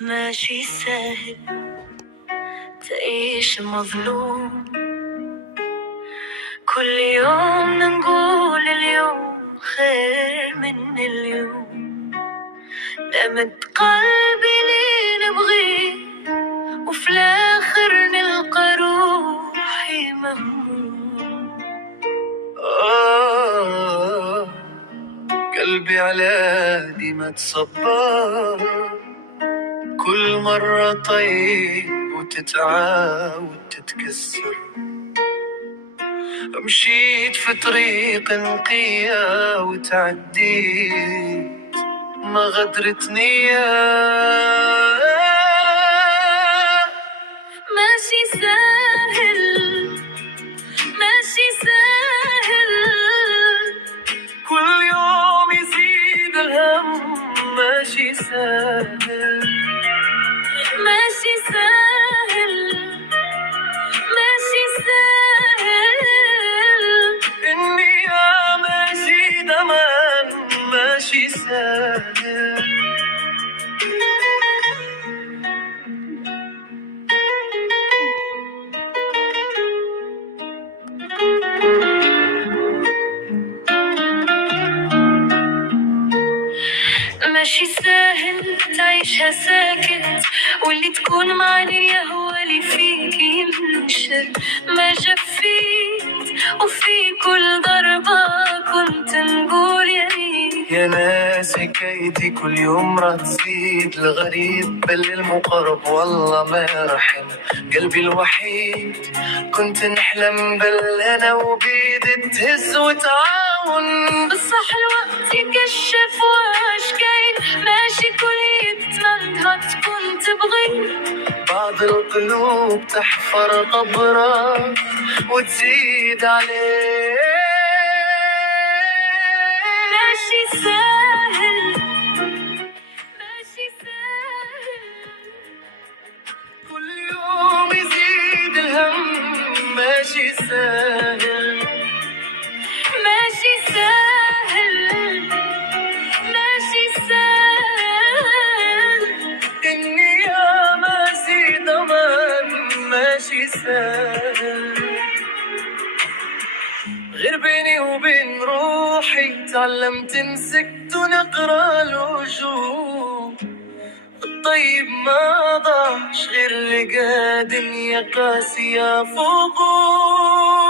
ماشي سهل تعيش مظلوم، كل يوم نقول اليوم خير من اليوم، لمد قلبي لي نبغيه وفي الآخر نلقى روحي مهموم. قلبي على دي ما تصبر، كل مرة طيب وتتعاود تتكسر، مشيت في طريق نقية وتعديت ما غدرت نية. ماشي سهل ماشي سهل، كل يوم يزيد الهم. ماشي سهل ماشي سهل ماشي سهل، النية ماشي دمان. ماشي سهل ماشي سهل تعيشها ساكت، واللي تكون معنية هو اللي فيك ينشر. ما جفيت وفي كل ضربة كنت نقول يا ريت. يا ناس حكايتي كل يوم راه تزيد، الغريب بل المقرب والله ما يرحم. قلبي الوحيد كنت نحلم بل انا وبيد تهز وتعاون، بصح الوقت يكشف واش كاين. ماشي كل يتمنى تكون تبغي، بعض القلوب تحفر قبره وتزيد عليه. ماشي سهل ماشي سهل، كل يوم يزيد الهم. ماشي سهل ماشي سهل ماشي سهل، النية ماشي ضمان. ماشي سهل غير بيني وبين روحي تعلمت مسكت ونقرا الوجوه. الطيب ما ضاعش غير اللي قادم يا قاسية فوقه.